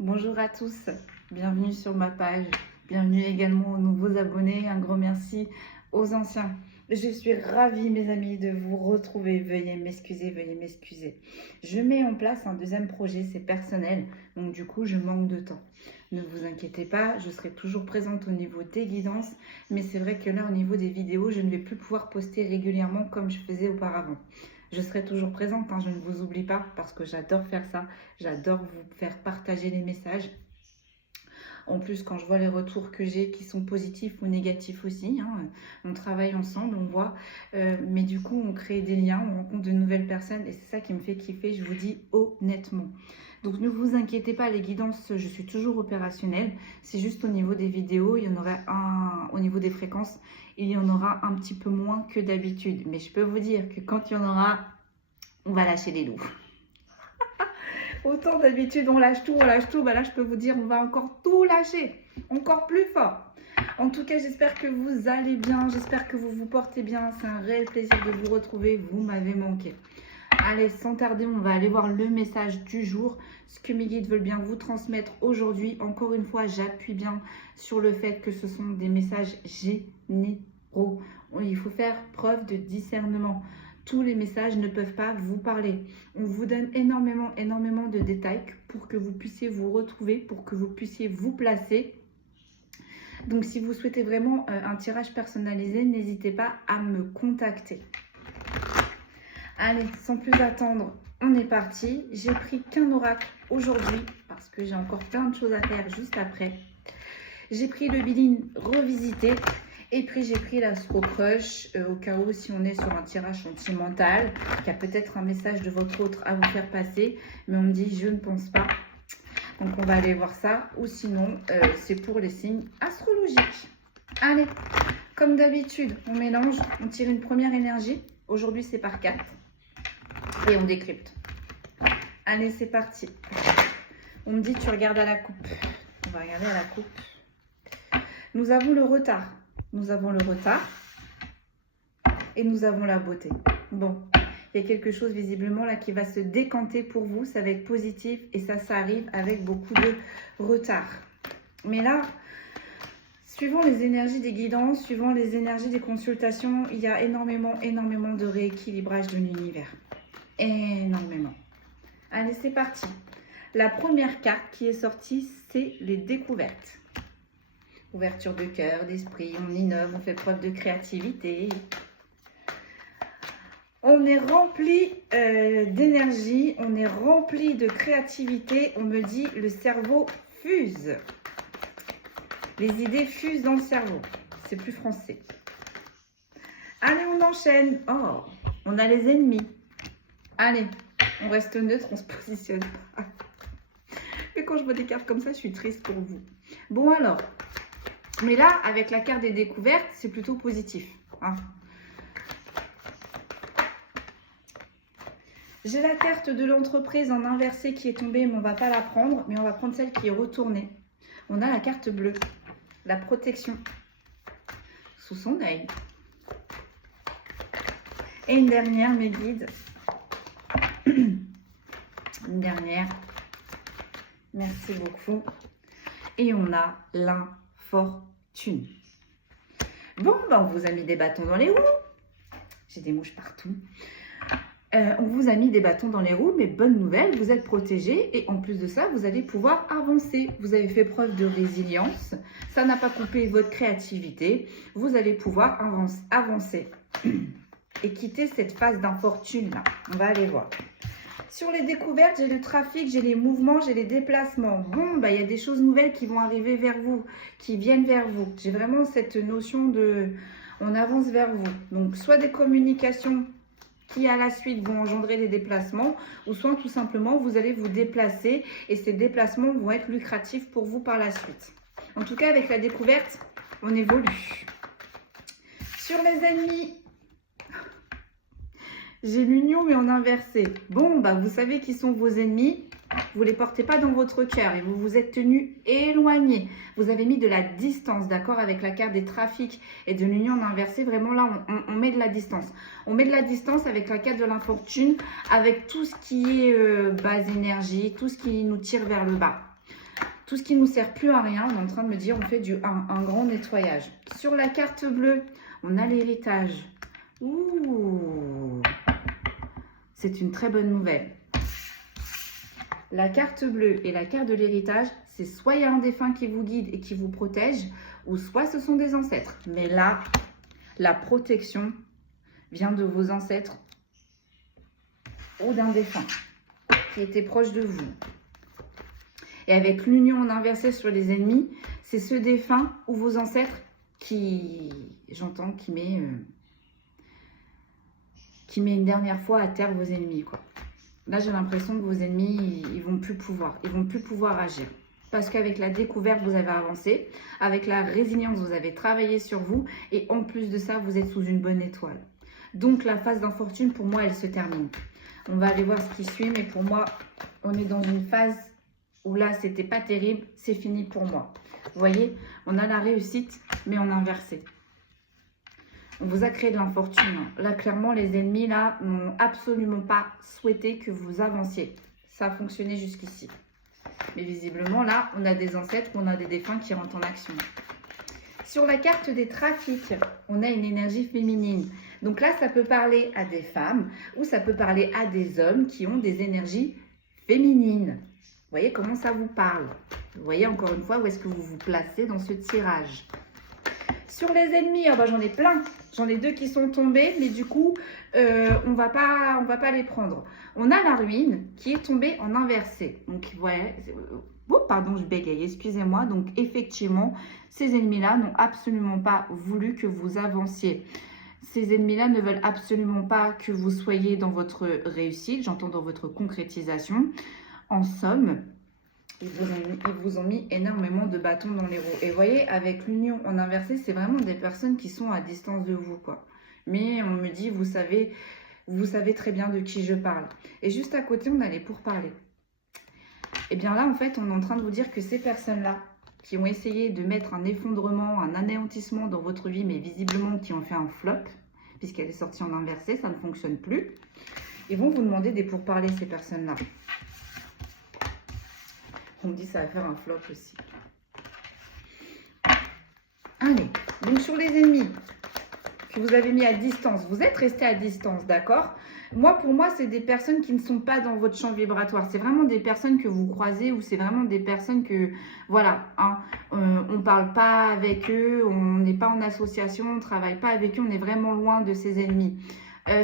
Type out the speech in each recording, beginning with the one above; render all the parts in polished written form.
Bonjour à tous, bienvenue sur ma page, bienvenue également aux nouveaux abonnés, un grand merci aux anciens. Je suis ravie mes amis de vous retrouver, veuillez m'excuser, veuillez m'excuser. Je mets en place un deuxième projet, c'est personnel, donc du coup je manque de temps. Ne vous inquiétez pas, je serai toujours présente au niveau des guidances, mais c'est vrai que là au niveau des vidéos, je ne vais plus pouvoir poster régulièrement comme je faisais auparavant. Je serai toujours présente, je ne vous oublie pas parce que j'adore faire ça. J'adore vous faire partager les messages. En plus, quand je vois les retours que j'ai qui sont positifs ou négatifs aussi, on travaille ensemble, on voit. Mais du coup, on crée des liens, on rencontre de nouvelles personnes et c'est ça qui me fait kiffer, je vous dis honnêtement. Donc ne vous inquiétez pas, les guidances, je suis toujours opérationnelle. C'est juste au niveau des vidéos, il y en aura au niveau des fréquences, il y en aura un petit peu moins que d'habitude. Mais je peux vous dire que quand il y en aura, on va lâcher les loups. Autant d'habitude, on lâche tout. Bah là, je peux vous dire, on va encore tout lâcher, encore plus fort. En tout cas, j'espère que vous allez bien, j'espère que vous vous portez bien. C'est un réel plaisir de vous retrouver, vous m'avez manqué. Allez, sans tarder, on va aller voir le message du jour, ce que mes guides veulent bien vous transmettre aujourd'hui. Encore une fois, j'appuie bien sur le fait que ce sont des messages généraux. Il faut faire preuve de discernement. Tous les messages ne peuvent pas vous parler. On vous donne énormément de détails pour que vous puissiez vous retrouver, pour que vous puissiez vous placer. Donc, si vous souhaitez vraiment un tirage personnalisé, n'hésitez pas à me contacter. Allez, sans plus attendre, on est parti. J'ai pris qu'un oracle aujourd'hui parce que j'ai encore plein de choses à faire juste après. J'ai pris le Billing revisité et puis j'ai pris l'Astro Crush au cas où si on est sur un tirage sentimental, qu'il y a peut-être un message de votre autre à vous faire passer, mais on me dit je ne pense pas. Donc on va aller voir ça ou sinon c'est pour les signes astrologiques. Allez, comme d'habitude, on mélange, on tire une première énergie. Aujourd'hui c'est par 4. Et on décrypte. Allez, c'est parti. On me dit, tu regardes à la coupe. On va regarder à la coupe. Nous avons le retard. Nous avons le retard. Et nous avons la beauté. Bon, il y a quelque chose visiblement là qui va se décanter pour vous. Ça va être positif et ça arrive avec beaucoup de retard. Mais là, suivant les énergies des guidances, suivant les énergies des consultations, il y a énormément de rééquilibrage de l'univers. Énormément. Allez, c'est parti. La première carte qui est sortie, c'est les découvertes. Ouverture de cœur, d'esprit, on innove, on fait preuve de créativité. On est rempli d'énergie, on est rempli de créativité. On me dit, le cerveau fuse. Les idées fusent dans le cerveau. C'est plus français. Allez, on enchaîne. Oh, on a les ennemis. Allez, on reste neutre, on se positionne pas. Mais quand je vois des cartes comme ça, je suis triste pour vous. Bon alors, mais là, avec la carte des découvertes, c'est plutôt positif. J'ai la carte de l'entreprise en inversé qui est tombée, mais on ne va pas la prendre. Mais on va prendre celle qui est retournée. On a la carte bleue, la protection, sous son œil. Et une dernière, mes guides. Une dernière. Merci beaucoup. Et on a l'infortune. Bon, on vous a mis des bâtons dans les roues. J'ai des mouches partout. On vous a mis des bâtons dans les roues, mais bonne nouvelle, vous êtes protégés. Et en plus de ça, vous allez pouvoir avancer. Vous avez fait preuve de résilience. Ça n'a pas coupé votre créativité. Vous allez pouvoir avancer. Et quitter cette phase d'infortune là. On va aller voir. Sur les découvertes, j'ai le trafic, j'ai les mouvements, j'ai les déplacements. Bon, il y a des choses nouvelles qui vont arriver vers vous, qui viennent vers vous. J'ai vraiment cette notion de on avance vers vous. Donc, soit des communications qui à la suite vont engendrer des déplacements, ou soit tout simplement vous allez vous déplacer et ces déplacements vont être lucratifs pour vous par la suite. En tout cas, avec la découverte, on évolue. Sur les ennemis, j'ai l'union mais en inversé. Bon, vous savez qui sont vos ennemis. Vous ne les portez pas dans votre cœur et vous vous êtes tenu éloigné. Vous avez mis de la distance, d'accord, avec la carte des trafics et de l'union en inversé. Vraiment là, on met de la distance. On met de la distance avec la carte de l'infortune, avec tout ce qui est base énergie, tout ce qui nous tire vers le bas. Tout ce qui ne nous sert plus à rien, on est en train de me dire, on fait un grand nettoyage. Sur la carte bleue, on a l'héritage. Ouh, c'est une très bonne nouvelle. La carte bleue et la carte de l'héritage, c'est soit il y a un défunt qui vous guide et qui vous protège, ou soit ce sont des ancêtres. Mais là, la protection vient de vos ancêtres ou d'un défunt qui était proche de vous. Et avec l'union en inversé sur les ennemis, c'est ce défunt ou vos ancêtres qui, j'entends, qui met une dernière fois à terre vos ennemis, quoi. Là, j'ai l'impression que vos ennemis, ils vont plus pouvoir agir. Parce qu'avec la découverte, vous avez avancé. Avec la résilience, vous avez travaillé sur vous. Et en plus de ça, vous êtes sous une bonne étoile. Donc, la phase d'infortune, pour moi, elle se termine. On va aller voir ce qui suit. Mais pour moi, on est dans une phase où là, c'était pas terrible. C'est fini pour moi. Vous voyez, on a la réussite, mais en inversé. On vous a créé de l'infortune. Là, clairement, les ennemis, là, n'ont absolument pas souhaité que vous avanciez. Ça a fonctionné jusqu'ici. Mais visiblement, là, on a des ancêtres, on a des défunts qui rentrent en action. Sur la carte des trafics, on a une énergie féminine. Donc là, ça peut parler à des femmes ou ça peut parler à des hommes qui ont des énergies féminines. Vous voyez comment ça vous parle? Vous voyez encore une fois où est-ce que vous vous placez dans ce tirage. Sur les ennemis, oh bah, j'en ai plein. J'en ai 2 qui sont tombés, mais du coup, on va pas les prendre. On a la ruine qui est tombée en inversé. Donc, ouais, oh, pardon, je bégaye, excusez-moi. Donc, effectivement, ces ennemis-là n'ont absolument pas voulu que vous avanciez. Ces ennemis-là ne veulent absolument pas que vous soyez dans votre réussite, j'entends dans votre concrétisation. En somme, ils vous ont mis énormément de bâtons dans les roues. Et vous voyez, avec l'union en inversé, c'est vraiment des personnes qui sont à distance de vous, quoi. Mais on me dit, vous savez très bien de qui je parle. Et juste à côté, on a les pourparlers. Et bien là, en fait, on est en train de vous dire que ces personnes-là, qui ont essayé de mettre un effondrement, un anéantissement dans votre vie, mais visiblement qui ont fait un flop, puisqu'elle est sortie en inversé, ça ne fonctionne plus, ils vont vous demander des pourparlers, ces personnes-là. On me dit que ça va faire un flop aussi. Allez, donc sur les ennemis que vous avez mis à distance, vous êtes resté à distance, d'accord? Pour moi, c'est des personnes qui ne sont pas dans votre champ vibratoire. C'est vraiment des personnes que vous croisez ou c'est vraiment des personnes que, voilà, hein, on ne parle pas avec eux, on n'est pas en association, on ne travaille pas avec eux, on est vraiment loin de ces ennemis.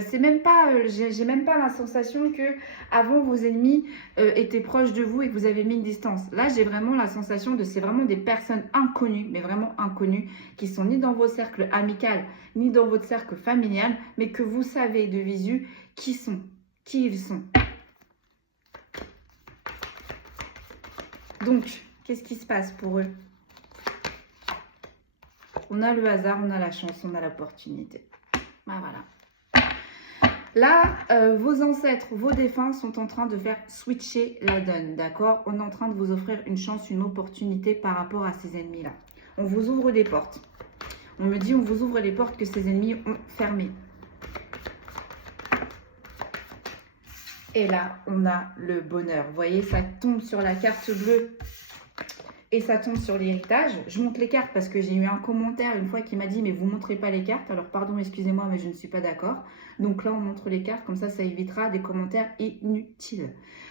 C'est même pas, j'ai même pas la sensation que avant vos ennemis étaient proches de vous et que vous avez mis une distance. Là, j'ai vraiment la sensation de c'est vraiment des personnes inconnues, mais vraiment inconnues, qui sont ni dans vos cercles amicaux, ni dans votre cercle familial, mais que vous savez de visu qui ils sont. Donc, qu'est-ce qui se passe pour eux? On a le hasard, on a la chance, on a l'opportunité. Ah, voilà. Là, vos ancêtres, vos défunts sont en train de faire switcher la donne, d'accord? On est en train de vous offrir une chance, une opportunité par rapport à ces ennemis-là. On vous ouvre des portes. On me dit, on vous ouvre les portes que ces ennemis ont fermées. Et là, on a le bonheur. Vous voyez, ça tombe sur la carte bleue et ça tombe sur l'héritage. Je montre les cartes parce que j'ai eu un commentaire une fois qui m'a dit « mais vous ne montrez pas les cartes ». Alors, pardon, excusez-moi, mais je ne suis pas d'accord. Donc là, on montre les cartes, comme ça évitera des commentaires inutiles.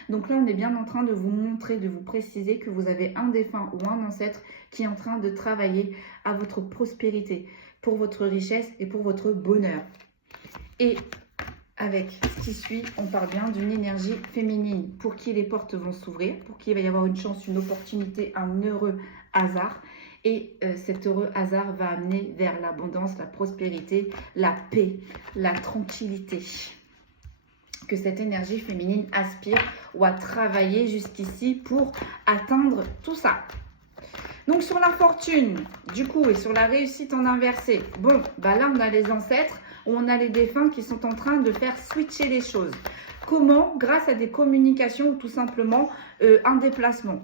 Donc là, on est bien en train de vous montrer, de vous préciser que vous avez un défunt ou un ancêtre qui est en train de travailler à votre prospérité, pour votre richesse et pour votre bonheur. Et avec ce qui suit, on parle bien d'une énergie féminine pour qui les portes vont s'ouvrir, pour qui il va y avoir une chance, une opportunité, un heureux hasard. Et cet heureux hasard va amener vers l'abondance, la prospérité, la paix, la tranquillité. Que cette énergie féminine aspire ou a travaillé jusqu'ici pour atteindre tout ça. Donc sur la fortune, du coup, et sur la réussite en inversé, bon, bah là on a les ancêtres, on a les défunts qui sont en train de faire switcher les choses. Comment? Grâce à des communications ou tout simplement un déplacement.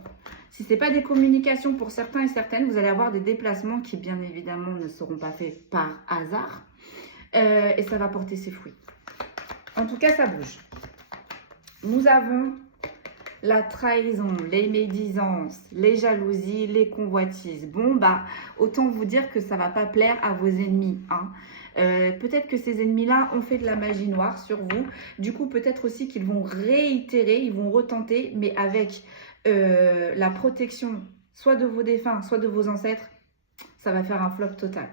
Si ce n'est pas des communications pour certains et certaines, vous allez avoir des déplacements qui, bien évidemment, ne seront pas faits par hasard. Et ça va porter ses fruits. En tout cas, ça bouge. Nous avons la trahison, les médisances, les jalousies, les convoitises. Bon, bah, autant vous dire que ça va pas plaire à vos ennemis, hein. Peut-être que ces ennemis-là ont fait de la magie noire sur vous. Du coup, peut-être aussi qu'ils vont réitérer, ils vont retenter, mais avec la protection soit de vos défunts, soit de vos ancêtres, ça va faire un flop total.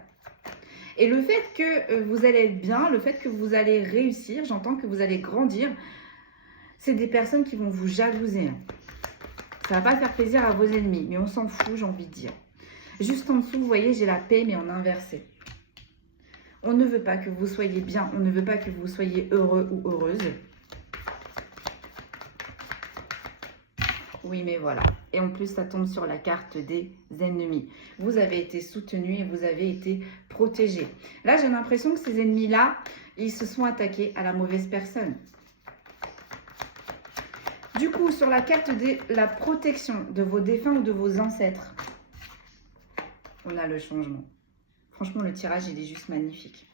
Et le fait que vous allez être bien, le fait que vous allez réussir, j'entends que vous allez grandir, c'est des personnes qui vont vous jalouser. Ça va pas faire plaisir à vos ennemis, mais on s'en fout, j'ai envie de dire. Juste en dessous, vous voyez, j'ai la paix, mais en inversé. On ne veut pas que vous soyez bien, on ne veut pas que vous soyez heureux ou heureuse. Oui, mais voilà. Et en plus, ça tombe sur la carte des ennemis. Vous avez été soutenu et vous avez été protégé. Là, j'ai l'impression que ces ennemis-là, ils se sont attaqués à la mauvaise personne. Du coup, sur la carte de la protection de vos défunts ou de vos ancêtres, on a le changement. Franchement, le tirage, il est juste magnifique.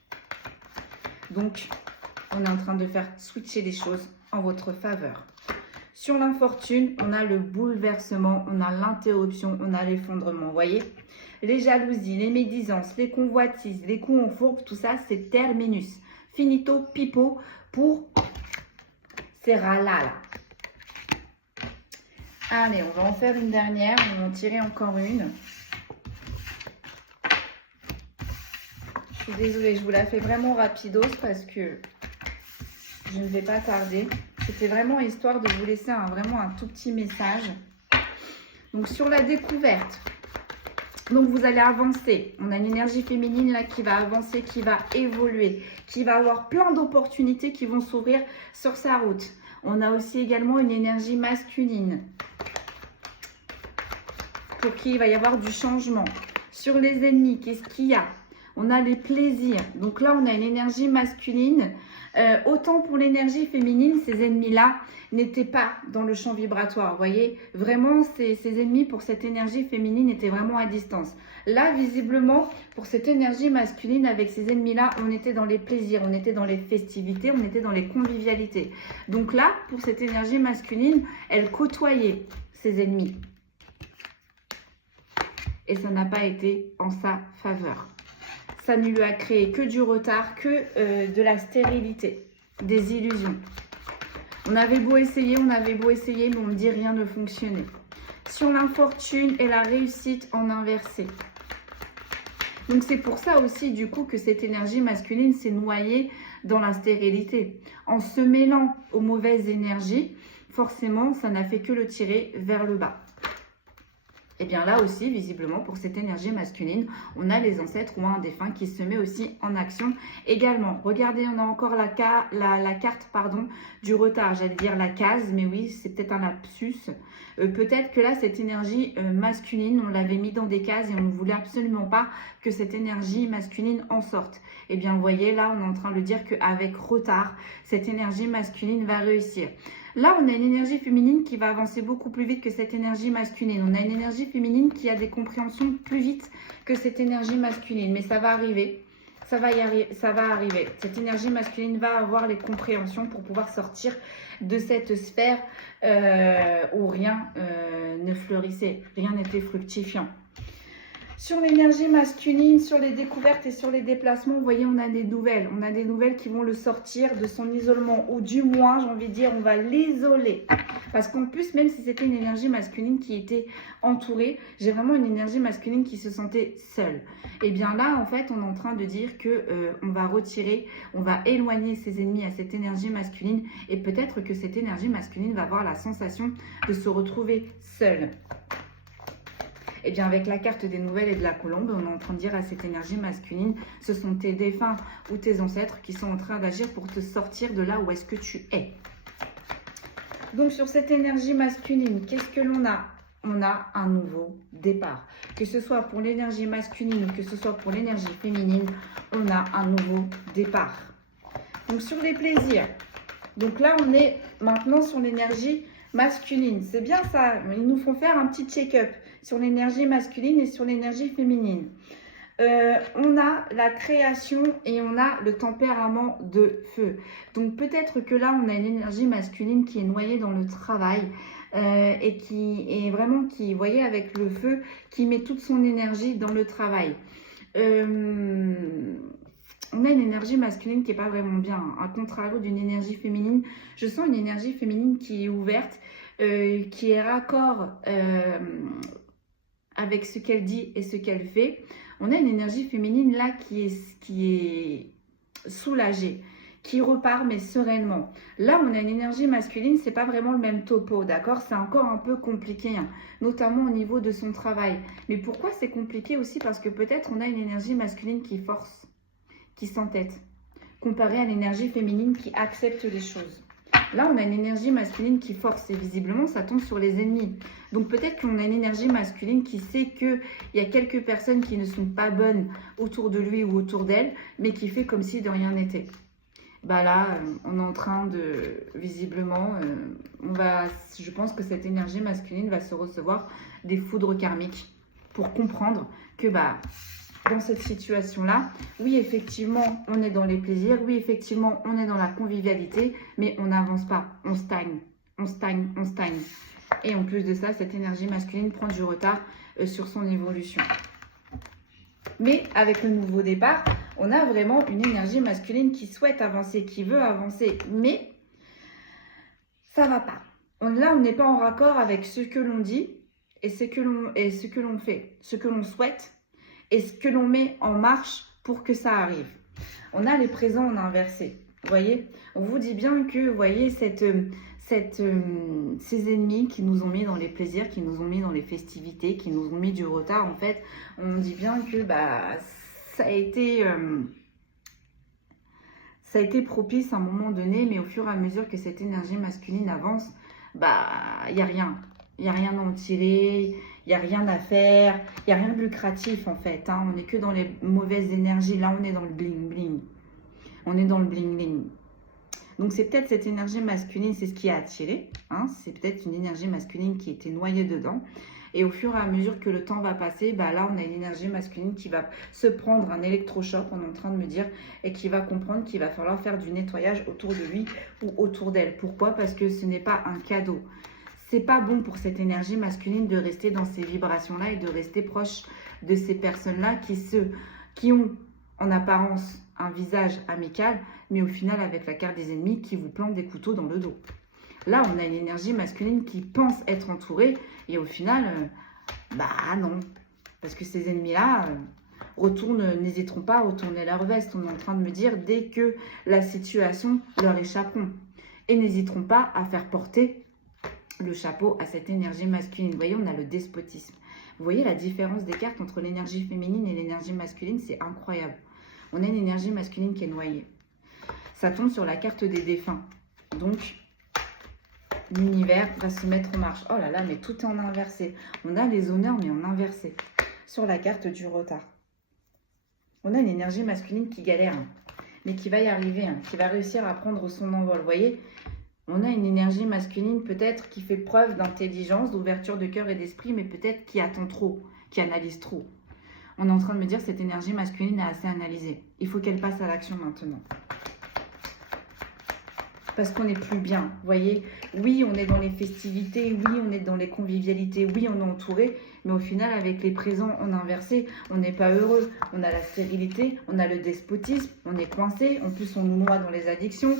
Donc, on est en train de faire switcher les choses en votre faveur. Sur l'infortune, on a le bouleversement, on a l'interruption, on a l'effondrement. Vous voyez? Les jalousies, les médisances, les convoitises, les coups en fourbe, tout ça, c'est terminus. Finito, pipo pour ces rats-là. Allez, on va en faire une dernière. On va en tirer encore une. Je suis désolée, je vous la fais vraiment rapidos parce que je ne vais pas tarder. C'était vraiment histoire de vous laisser vraiment un tout petit message. Donc, sur la découverte, donc vous allez avancer. On a une énergie féminine là qui va avancer, qui va évoluer, qui va avoir plein d'opportunités qui vont s'ouvrir sur sa route. On a aussi également une énergie masculine pour qui il va y avoir du changement. Sur les ennemis, qu'est-ce qu'il y a? On a les plaisirs. Donc là, on a une énergie masculine. Autant pour l'énergie féminine, ces ennemis-là n'étaient pas dans le champ vibratoire. Vous voyez, vraiment, ces ennemis pour cette énergie féminine étaient vraiment à distance. Là, visiblement, pour cette énergie masculine, avec ces ennemis-là, on était dans les plaisirs, on était dans les festivités, on était dans les convivialités. Donc là, pour cette énergie masculine, elle côtoyait ses ennemis. Et ça n'a pas été en sa faveur. Ça ne lui a créé que du retard, que de la stérilité, des illusions. On avait beau essayer, mais on me dit rien ne fonctionnait. Sur l'infortune et la réussite en inversé. Donc c'est pour ça aussi du coup que cette énergie masculine s'est noyée dans la stérilité. En se mêlant aux mauvaises énergies, forcément ça n'a fait que le tirer vers le bas. Et bien là aussi, visiblement, pour cette énergie masculine, on a les ancêtres ou un défunt qui se met aussi en action également. Regardez, on a encore la carte du retard, j'allais dire la case, mais oui, c'est peut-être un lapsus. Peut-être que là, cette énergie masculine, on l'avait mis dans des cases et on ne voulait absolument pas que cette énergie masculine en sorte. Et bien, vous voyez, là, on est en train de dire qu'avec retard, cette énergie masculine va réussir. Là, on a une énergie féminine qui va avancer beaucoup plus vite que cette énergie masculine. On a une énergie féminine qui a des compréhensions plus vite que cette énergie masculine. Mais ça va arriver. Ça va arriver. Cette énergie masculine va avoir les compréhensions pour pouvoir sortir de cette sphère où rien ne fleurissait. Rien n'était fructifiant. Sur l'énergie masculine, sur les découvertes et sur les déplacements, vous voyez, on a des nouvelles. On a des nouvelles qui vont le sortir de son isolement. Ou du moins, j'ai envie de dire, on va l'isoler. Parce qu'en plus, même si c'était une énergie masculine qui était entourée, j'ai vraiment une énergie masculine qui se sentait seule. Et bien là, en fait, on est en train de dire que on va retirer, on va éloigner ses ennemis à cette énergie masculine. Et peut-être que cette énergie masculine va avoir la sensation de se retrouver seule. Et bien avec la carte des nouvelles et de la colombe, on est en train de dire à cette énergie masculine, ce sont tes défunts ou tes ancêtres qui sont en train d'agir pour te sortir de là où est-ce que tu es. Donc sur cette énergie masculine, qu'est-ce que l'on a? On a un nouveau départ. Que ce soit pour l'énergie masculine ou que ce soit pour l'énergie féminine, on a un nouveau départ. Donc sur les plaisirs, donc là on est maintenant sur l'énergie masculine. C'est bien ça, ils nous font faire un petit check-up sur l'énergie masculine et sur l'énergie féminine. On a la création et on a le tempérament de feu. Donc peut-être que là, on a une énergie masculine qui est noyée dans le travail, et qui est vraiment, qui, vous voyez, avec le feu, qui met toute son énergie dans le travail. On a une énergie masculine qui n'est pas vraiment bien, hein. À contrario d'une énergie féminine, je sens une énergie féminine qui est ouverte, qui est raccord avec ce qu'elle dit et ce qu'elle fait. On a une énergie féminine là qui est soulagée, qui repart mais sereinement. Là, on a une énergie masculine, c'est pas vraiment le même topo, d'accord? C'est encore un peu compliqué, hein, notamment au niveau de son travail. Mais pourquoi c'est compliqué aussi? Parce que peut-être on a une énergie masculine qui force, qui s'entête, comparé à l'énergie féminine qui accepte les choses. Là, on a une énergie masculine qui force et visiblement, ça tombe sur les ennemis. Donc peut-être qu'on a une énergie masculine qui sait qu'il y a quelques personnes qui ne sont pas bonnes autour de lui ou autour d'elle, mais qui fait comme si de rien n'était. Bah là, on est en train de, visiblement, je pense que cette énergie masculine va se recevoir des foudres karmiques pour comprendre que dans cette situation-là, oui, effectivement, on est dans les plaisirs, oui, effectivement, on est dans la convivialité, mais on n'avance pas, on stagne, on stagne, on stagne. Et en plus de ça, cette énergie masculine prend du retard sur son évolution. Mais avec le nouveau départ, on a vraiment une énergie masculine qui souhaite avancer, qui veut avancer, mais ça va pas. Là, on n'est pas en raccord avec ce que l'on dit et ce que l'on fait, ce que l'on souhaite et ce que l'on met en marche pour que ça arrive. On a les présents en inversé. Vous voyez, on vous dit bien que, vous voyez, ces ennemis qui nous ont mis dans les plaisirs, qui nous ont mis dans les festivités, qui nous ont mis du retard, en fait, on dit bien que ça a été propice à un moment donné, mais au fur et à mesure que cette énergie masculine avance, il n'y a rien. Il n'y a rien à en tirer, il n'y a rien à faire, il n'y a rien de lucratif en fait, hein. On n'est que dans les mauvaises énergies. Là, on est dans le bling-bling. On est dans le bling-bling. Donc, c'est peut-être cette énergie masculine, c'est ce qui a attiré, hein. C'est peut-être une énergie masculine qui était noyée dedans. Et au fur et à mesure que le temps va passer, là, on a une énergie masculine qui va se prendre un électrochoc, on est en train de me dire, et qui va comprendre qu'il va falloir faire du nettoyage autour de lui ou autour d'elle. Pourquoi? Parce que ce n'est pas un cadeau. C'est pas bon pour cette énergie masculine de rester dans ces vibrations-là et de rester proche de ces personnes-là qui ont en apparence un visage amical, mais au final avec la carte des ennemis qui vous plantent des couteaux dans le dos. Là, on a une énergie masculine qui pense être entourée et au final, non. Parce que ces ennemis-là n'hésiteront pas à retourner leur veste. On est en train de me dire dès que la situation leur échapperont. Et n'hésiteront pas à faire porter le chapeau à cette énergie masculine. Vous voyez, on a le despotisme. Vous voyez la différence des cartes entre l'énergie féminine et l'énergie masculine, c'est incroyable. On a une énergie masculine qui est noyée. Ça tombe sur la carte des défunts. Donc, l'univers va se mettre en marche. Oh là là, mais tout est en inversé. On a les honneurs, mais en inversé. Sur la carte du retard. On a une énergie masculine qui galère, hein, mais qui va y arriver, hein, qui va réussir à prendre son envol. Vous voyez, on a une énergie masculine peut-être qui fait preuve d'intelligence, d'ouverture de cœur et d'esprit, mais peut-être qui attend trop, qui analyse trop. On est en train de me dire que cette énergie masculine a assez analysé. Il faut qu'elle passe à l'action maintenant. Parce qu'on n'est plus bien, vous voyez. Oui, on est dans les festivités, oui, on est dans les convivialités, oui, on est entouré, mais au final, avec les présents en inversé, on n'est pas heureux. On a la stérilité, on a le despotisme, on est coincé, en plus on nous noie dans les addictions,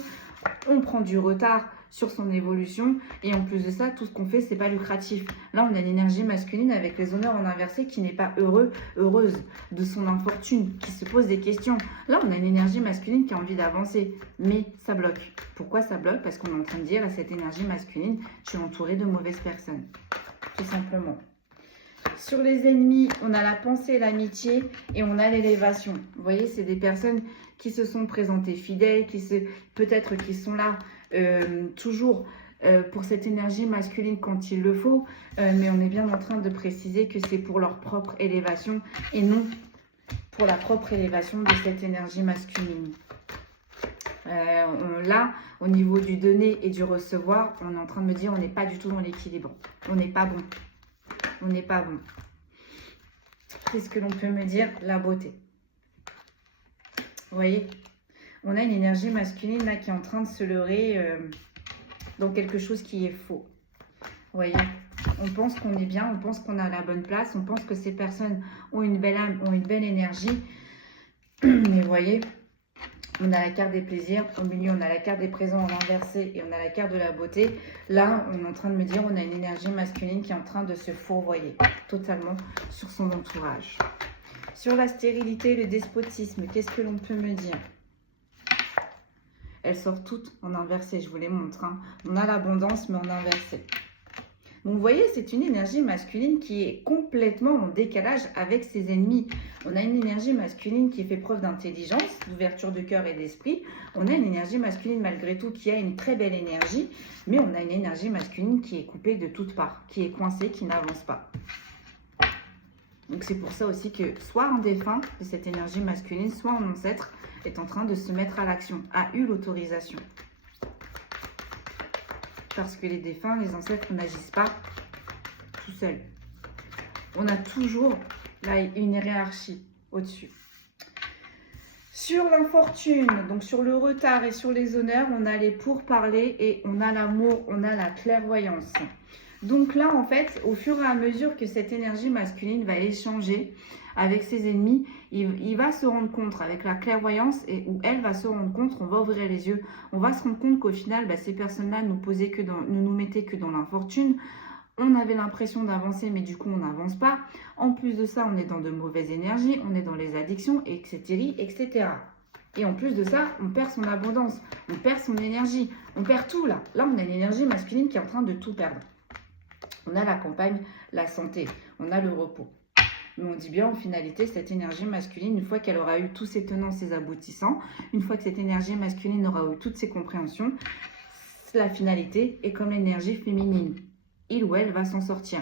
on prend du retard sur son évolution et en plus de ça, tout ce qu'on fait, c'est pas lucratif. Là, on a l'énergie masculine avec les honneurs en inversé qui n'est pas heureuse de son infortune, qui se pose des questions. Là, on a une énergie masculine qui a envie d'avancer, mais ça bloque. Pourquoi ça bloque? Parce qu'on est en train de dire à cette énergie masculine, tu es entouré de mauvaises personnes, tout simplement. Sur les ennemis, on a la pensée et l'amitié et on a l'élévation. Vous voyez, c'est des personnes qui se sont présentées fidèles, peut-être qui sont là toujours pour cette énergie masculine quand il le faut, mais on est bien en train de préciser que c'est pour leur propre élévation et non pour la propre élévation de cette énergie masculine. Là, au niveau du donner et du recevoir, on est en train de me dire on n'est pas du tout dans l'équilibre. On n'est pas bon. On n'est pas bon. Qu'est-ce que l'on peut me dire? La beauté. Vous voyez, on a une énergie masculine là qui est en train de se leurrer dans quelque chose qui est faux. voyez, on pense qu'on est bien, on pense qu'on a la bonne place, on pense que ces personnes ont une belle âme, ont une belle énergie. Mais vous voyez, on a la carte des plaisirs, au milieu on a la carte des présents en inversé et on a la carte de la beauté. Là, on est en train de me dire, on a une énergie masculine qui est en train de se fourvoyer totalement sur son entourage. Sur la stérilité, le despotisme, qu'est-ce que l'on peut me dire? Elles sortent toutes en inversé, je vous les montre. Hein. On a l'abondance, mais en inversé. Donc, vous voyez, c'est une énergie masculine qui est complètement en décalage avec ses ennemis. On a une énergie masculine qui fait preuve d'intelligence, d'ouverture de cœur et d'esprit. On a une énergie masculine, malgré tout, qui a une très belle énergie. Mais on a une énergie masculine qui est coupée de toutes parts, qui est coincée, qui n'avance pas. Donc, c'est pour ça aussi que soit un défunt de cette énergie masculine, soit un ancêtre est en train de se mettre à l'action, a eu l'autorisation. Parce que les défunts, les ancêtres n'agissent pas tout seuls. On a toujours là une hiérarchie au-dessus. Sur l'infortune, donc sur le retard et sur les honneurs, on a les pourparlers et on a l'amour, on a la clairvoyance. Donc là, en fait, au fur et à mesure que cette énergie masculine va échanger avec ses ennemis, il va se rendre compte avec la clairvoyance et où elle va se rendre compte, on va ouvrir les yeux, on va se rendre compte qu'au final, ces personnes-là ne nous mettaient que dans l'infortune. On avait l'impression d'avancer, mais du coup, on n'avance pas. En plus de ça, on est dans de mauvaises énergies, on est dans les addictions, etc., etc. Et en plus de ça, on perd son abondance, on perd son énergie, on perd tout là. Là, on a une énergie masculine qui est en train de tout perdre. On a la campagne, la santé, on a le repos. Mais on dit bien en finalité, cette énergie masculine, une fois qu'elle aura eu tous ses tenants, ses aboutissants, une fois que cette énergie masculine aura eu toutes ses compréhensions, la finalité est comme l'énergie féminine. Il ou elle va s'en sortir.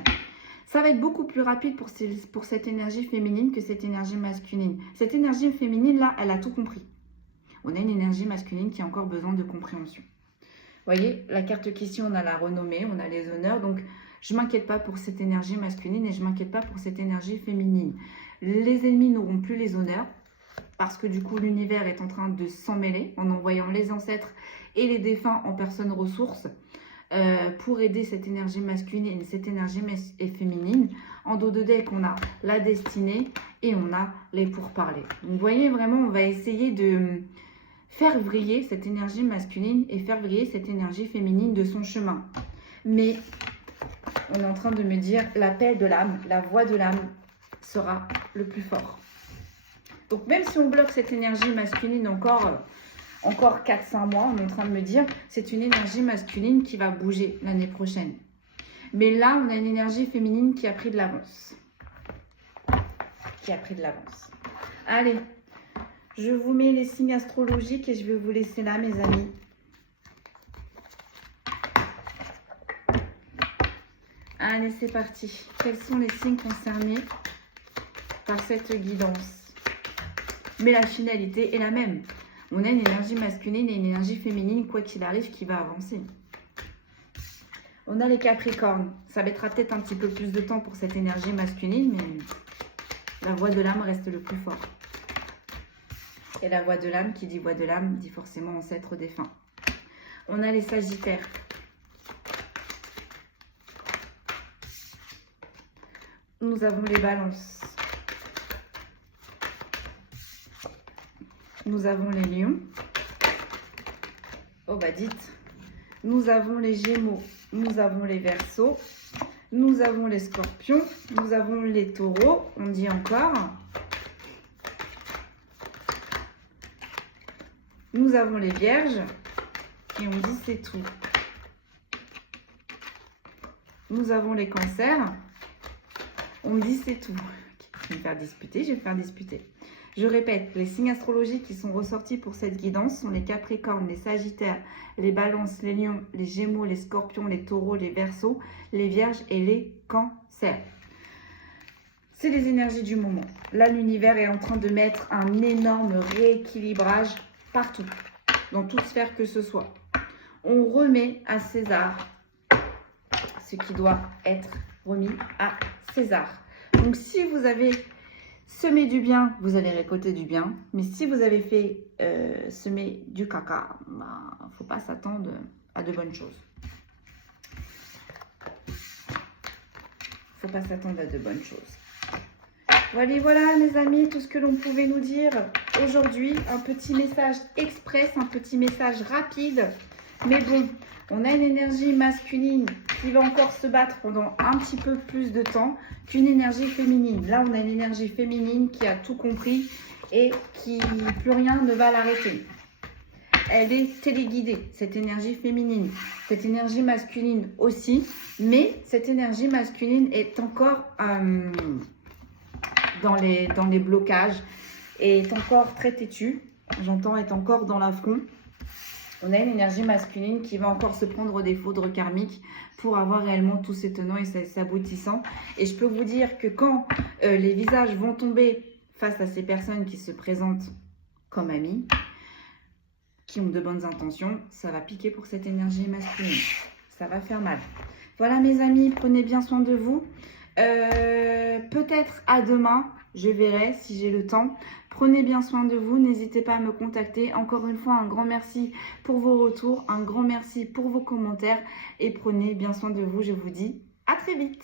Ça va être beaucoup plus rapide pour cette énergie féminine que cette énergie masculine. Cette énergie féminine-là, elle a tout compris. On a une énergie masculine qui a encore besoin de compréhension. Vous voyez, la carte question, on a la renommée, on a les honneurs, donc je ne m'inquiète pas pour cette énergie masculine et je ne m'inquiète pas pour cette énergie féminine. Les ennemis n'auront plus les honneurs parce que du coup, l'univers est en train de s'en mêler en envoyant les ancêtres et les défunts en personnes ressources pour aider cette énergie masculine et cette énergie féminine. En dos de deck, on a la destinée et on a les pourparlers. Donc, vous voyez, vraiment, on va essayer de faire vriller cette énergie masculine et faire vriller cette énergie féminine de son chemin. Mais on est en train de me dire, l'appel de l'âme, la voix de l'âme sera le plus fort. Donc même si on bloque cette énergie masculine encore 4-5 mois, on est en train de me dire, c'est une énergie masculine qui va bouger l'année prochaine. Mais là, on a une énergie féminine qui a pris de l'avance. Allez, je vous mets les signes astrologiques et je vais vous laisser là, mes amis. Allez, c'est parti. Quels sont les signes concernés par cette guidance? Mais la finalité est la même. On a une énergie masculine et une énergie féminine, quoi qu'il arrive, qui va avancer. On a les Capricornes. Ça mettra peut-être un petit peu plus de temps pour cette énergie masculine, mais la voix de l'âme reste le plus fort. Et la voix de l'âme, qui dit voix de l'âme, dit forcément ancêtre défunt. On a les Sagittaires. Nous avons les Balances. Nous avons les Lions. Oh bah dites. Nous avons les Gémeaux. Nous avons les Verseaux. Nous avons les Scorpions. Nous avons les Taureaux. On dit encore. Nous avons les Vierges. Et on dit c'est tout. Nous avons les Cancers. On me dit c'est tout. Je vais me faire disputer, Je répète, les signes astrologiques qui sont ressortis pour cette guidance sont les Capricornes, les Sagittaires, les Balances, les Lions, les Gémeaux, les Scorpions, les Taureaux, les Verseaux, les Vierges et les Cancers. C'est les énergies du moment. Là, l'univers est en train de mettre un énorme rééquilibrage partout, dans toute sphère que ce soit. On remet à César ce qui doit être remis à César. Donc, si vous avez semé du bien, vous allez récolter du bien. Mais si vous avez fait semer du caca, il ne faut pas s'attendre à de bonnes choses. faut pas s'attendre à de bonnes choses. Voilà mes amis, tout ce que l'on pouvait nous dire aujourd'hui. Un petit message express, un petit message rapide. Mais bon, on a une énergie masculine qui va encore se battre pendant un petit peu plus de temps qu'une énergie féminine. Là, on a une énergie féminine qui a tout compris et qui plus rien ne va l'arrêter. Elle est téléguidée, cette énergie féminine. Cette énergie masculine aussi, mais cette énergie masculine est encore dans les blocages, est encore très têtue. J'entends est encore dans l'affront. On a une énergie masculine qui va encore se prendre des foudres karmiques pour avoir réellement tous ses tenants et ses aboutissants. Et je peux vous dire que quand les visages vont tomber face à ces personnes qui se présentent comme amis, qui ont de bonnes intentions, ça va piquer pour cette énergie masculine. Ça va faire mal. Voilà mes amis, prenez bien soin de vous. Peut-être à demain, je verrai si j'ai le temps. Prenez bien soin de vous, n'hésitez pas à me contacter. Encore une fois, un grand merci pour vos retours, un grand merci pour vos commentaires et prenez bien soin de vous. Je vous dis à très vite.